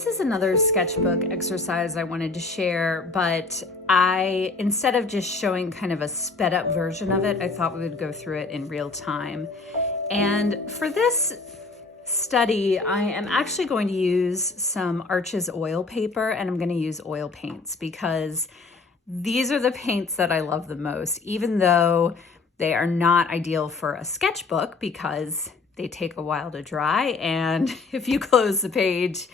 This is another sketchbook exercise I wanted to share, but instead of just showing kind of a sped up version of it, I thought we would go through it in real time. And for this study, I am actually going to use some Arches oil paper, and I'm going to use oil paints because these are the paints that I love the most, even though they are not ideal for a sketchbook because they take a while to dry. And if you close the page,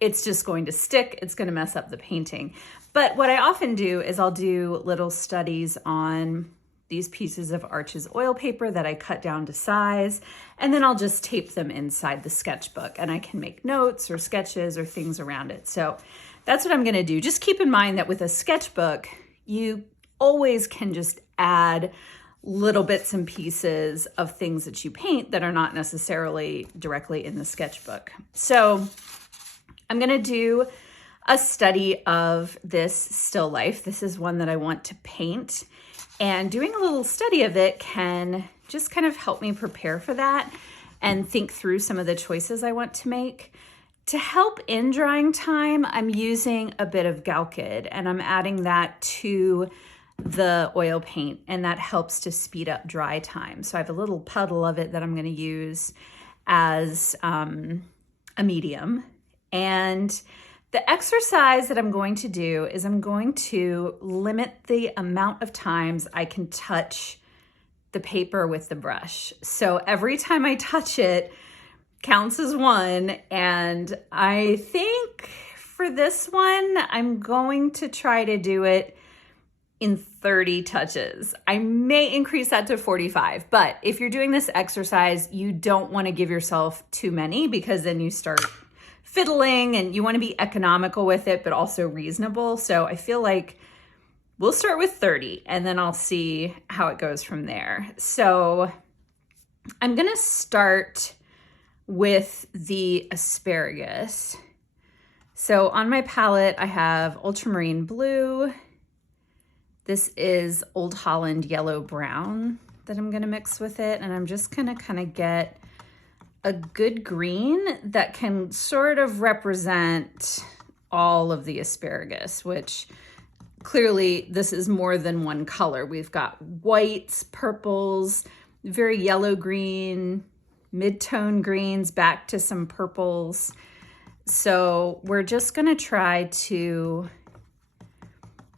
it's just going to stick. It's going to mess up the painting. But what I often do is I'll do little studies on these pieces of Arches oil paper that I cut down to size, and then I'll just tape them inside the sketchbook, and I can make notes or sketches or things around it. So that's what I'm going to do. Just keep in mind that with a sketchbook, you always can just add little bits and pieces of things that you paint that are not necessarily directly in the sketchbook. So I'm going to do a study of this still life. This is one that I want to paint, and doing a little study of it can just kind of help me prepare for that and think through some of the choices I want to make. To help in drying time, I'm using a bit of Galkid, and I'm adding that to the oil paint, and that helps to speed up dry time. So I have a little puddle of it that I'm going to use as a medium. And the exercise that I'm going to do is I'm going to limit the amount of times I can touch the paper with the brush. So every time I touch it counts as one. And I think for this one, I'm going to try to do it in 30 touches. I may increase that to 45, but if you're doing this exercise, you don't want to give yourself too many because then you start fiddling, and you want to be economical with it, but also reasonable. So I feel like we'll start with 30 and then I'll see how it goes from there. So I'm going to start with the asparagus. So on my palette, I have ultramarine blue. This is Old Holland yellow brown that I'm going to mix with it. And I'm just going to kind of get a good green that can sort of represent all of the asparagus, which clearly this is more than one color. We've got whites, purples, very yellow green, mid-tone greens, back to some purples. So we're just going to try to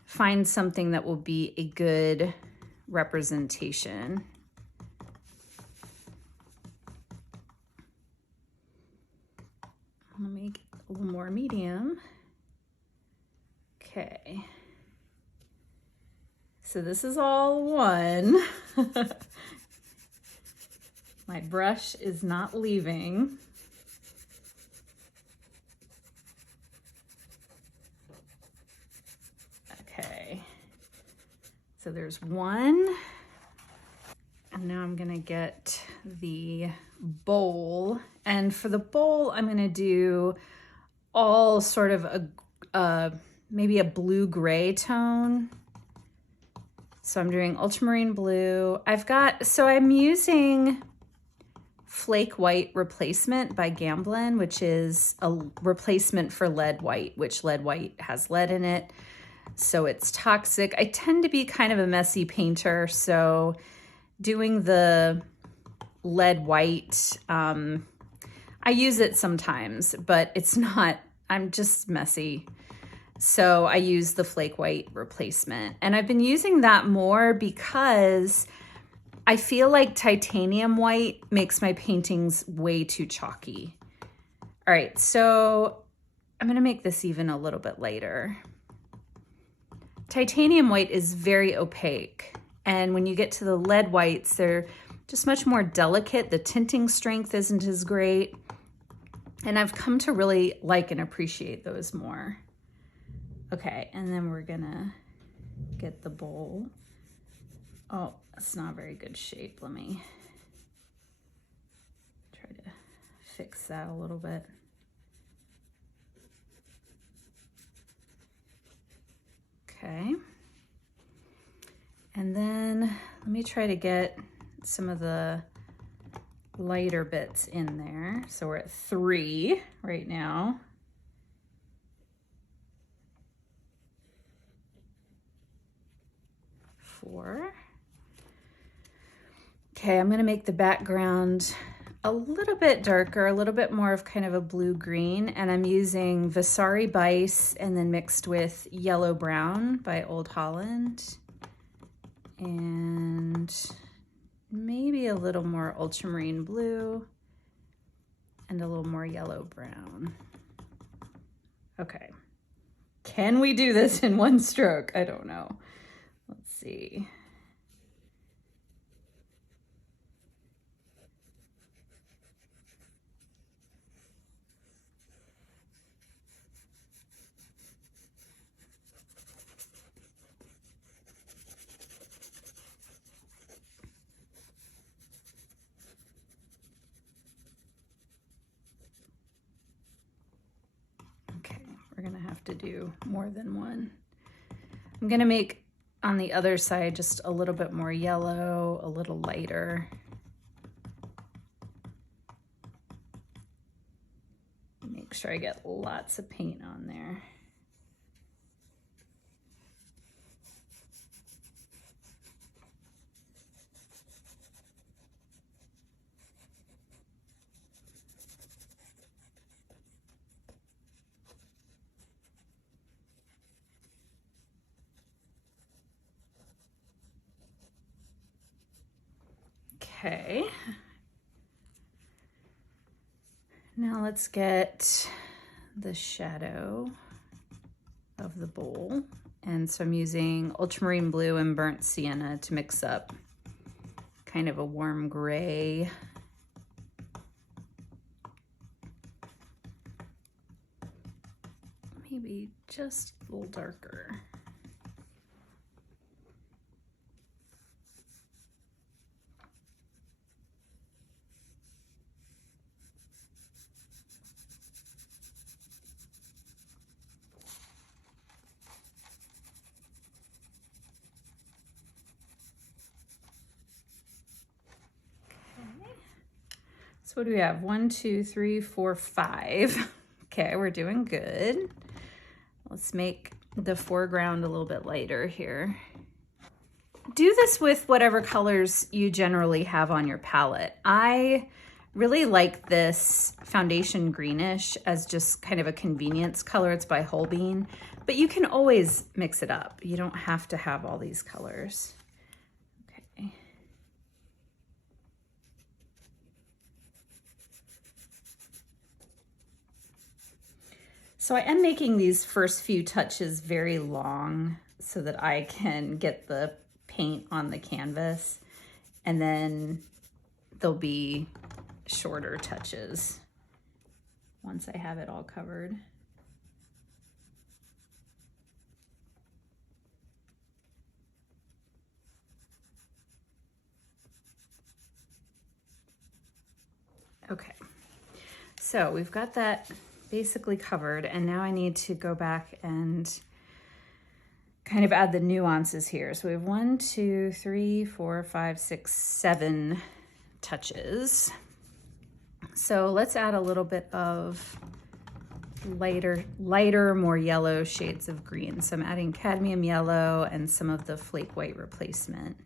find something that will be a good representation. I'll make it a little more medium. Okay. So this is all one. My brush is not leaving. Okay. So there's one. And now I'm gonna get the bowl. And for the bowl, I'm gonna do all sort of maybe a blue-gray tone. So I'm doing ultramarine blue. I'm using Flake White Replacement by Gamblin, which is a replacement for lead white, which lead white has lead in it. So it's toxic. I tend to be kind of a messy painter, so doing the lead white, I use it sometimes, but it's not, I'm just messy. So I use the Flake White Replacement. And I've been using that more because I feel like titanium white makes my paintings way too chalky. All right, so I'm gonna make this even a little bit lighter. Titanium white is very opaque. And when you get to the lead whites, they're just much more delicate. The tinting strength isn't as great. And I've come to really like and appreciate those more. Okay, and then we're gonna get the bowl. Oh, it's not a very good shape. Let me try to fix that a little bit. Okay. And then let me try to get some of the lighter bits in there. So we're at 3 right now. before. Okay, I'm gonna make the background a little bit darker, a little bit more of kind of a blue-green, and I'm using Vasari Bice and then mixed with Yellow Brown by Old Holland. And maybe a little more ultramarine blue and a little more yellow brown. Okay, can we do this in one stroke? I don't know. Let's see. We're gonna have to do more than one. I'm gonna make on the other side just a little bit more yellow, a little lighter. Make sure I get lots of paint on there. Okay, now let's get the shadow of the bowl. And so I'm using ultramarine blue and burnt sienna to mix up kind of a warm gray. Maybe just a little darker. So what do we have? 1, 2, 3, 4, 5. Okay, we're doing good. Let's make the foreground a little bit lighter here. Do this with whatever colors you generally have on your palette. I really like this foundation greenish as just kind of a convenience color. It's by Holbein, but you can always mix it up. You don't have to have all these colors. Okay. So I am making these first few touches very long so that I can get the paint on the canvas, and then there'll be shorter touches once I have it all covered. Okay, so we've got that basically covered, and now I need to go back and kind of add the nuances here. So we have 1, 2, 3, 4, 5, 6, 7 touches. So let's add a little bit of lighter, more yellow shades of green. So I'm adding cadmium yellow and some of the flake white replacement.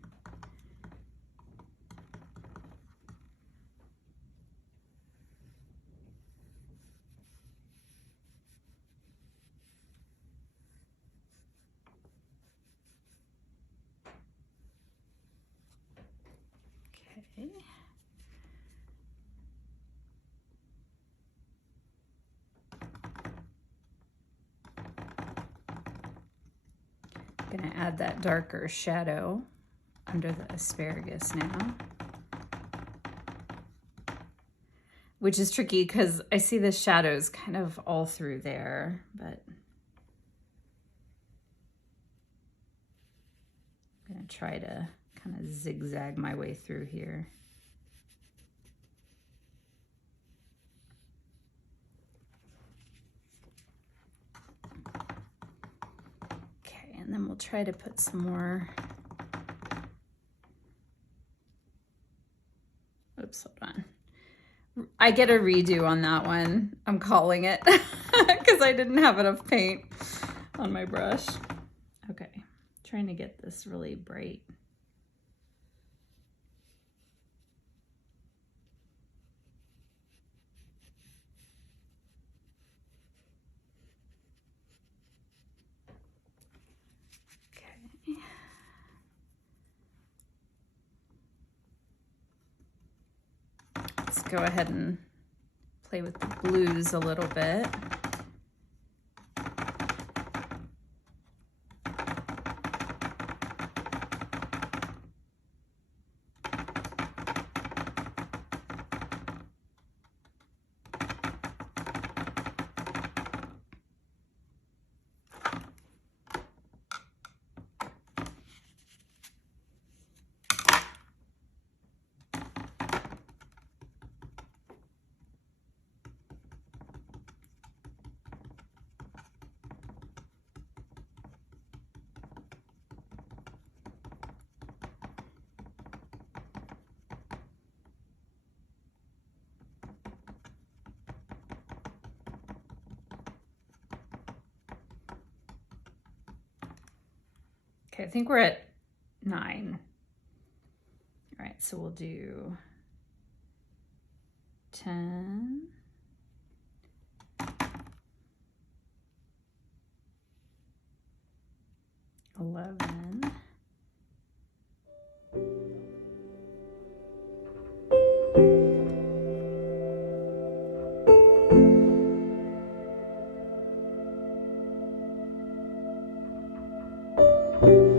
Okay. I'm gonna add that darker shadow under the asparagus now, which is tricky because I see the shadows kind of all through there, but I'm gonna try to kind of zigzag my way through here. Okay, and then we'll try to put some more. Oops, hold on. I get a redo on that one. I'm calling it because I didn't have enough paint on my brush. Okay, trying to get this really bright. Okay. Let's go ahead and play with the blues a little bit. Okay, I think we're at 9. All right, so we'll do 10, 11, 12,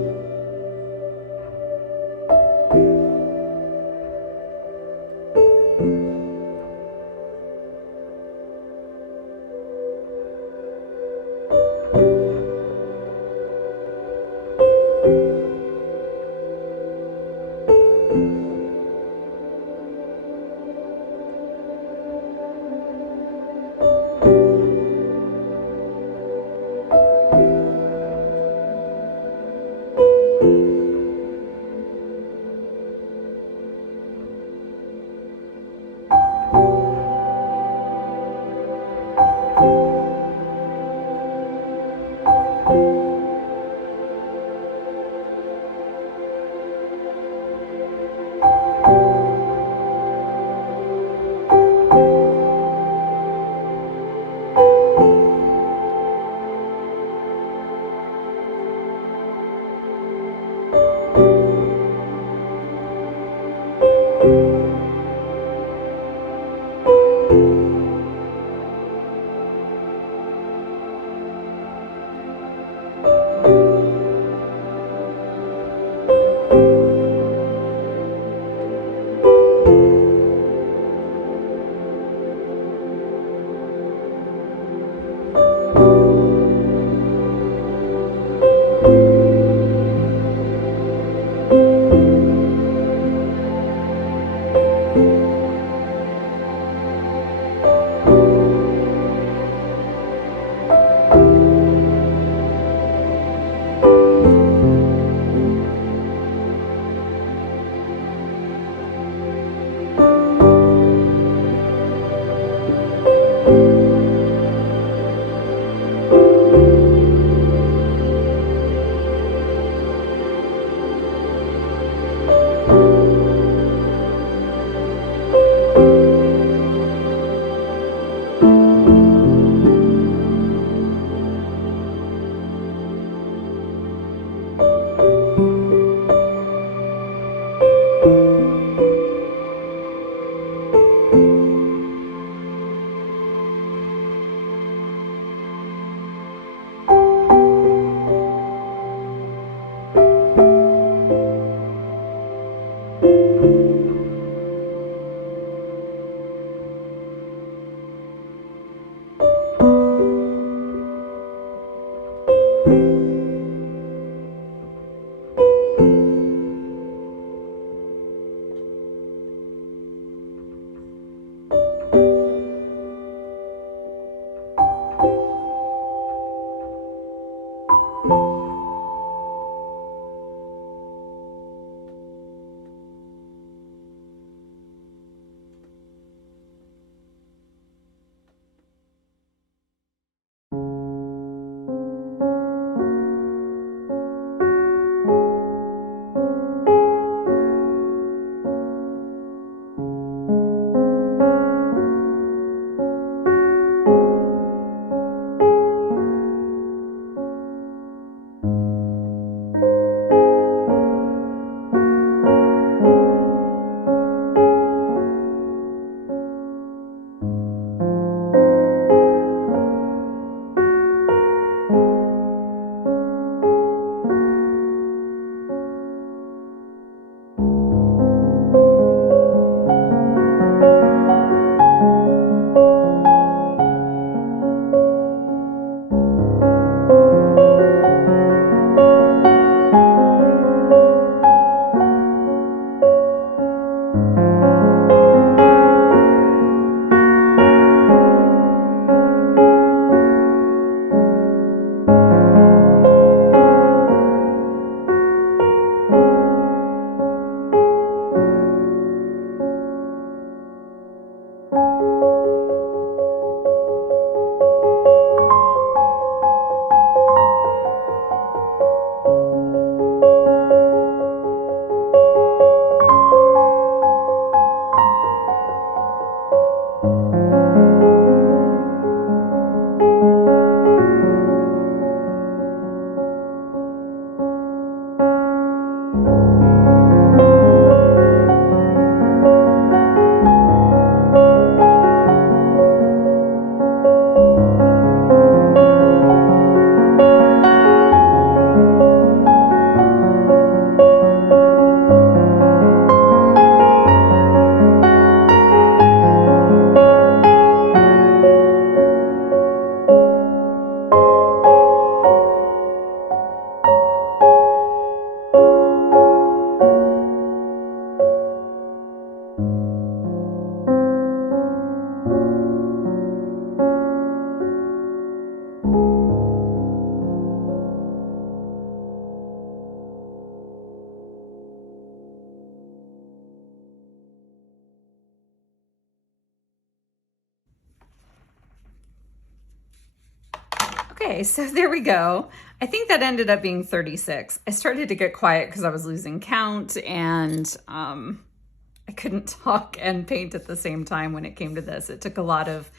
Okay, so there we go. I think that ended up being 36. I started to get quiet because I was losing count, and I couldn't talk and paint at the same time when it came to this. It took a lot of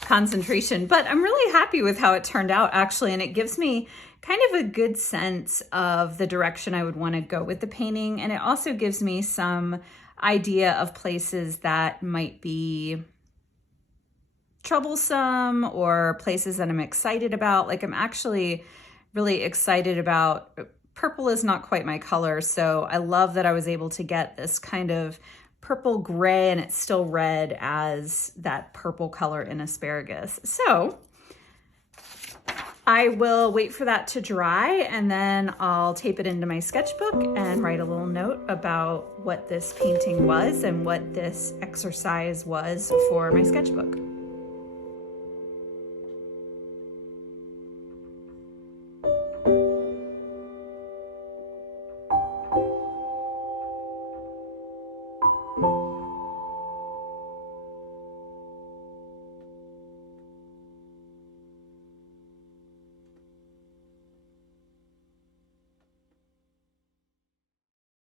concentration, but I'm really happy with how it turned out, actually, and it gives me kind of a good sense of the direction I would want to go with the painting, and it also gives me some idea of places that might be troublesome or places that I'm excited about. Like, I'm actually really excited about, purple is not quite my color, so I love that I was able to get this kind of purple gray, and it's still red as that purple color in asparagus. So I will wait for that to dry, and then I'll tape it into my sketchbook and write a little note about what this painting was and what this exercise was for my sketchbook.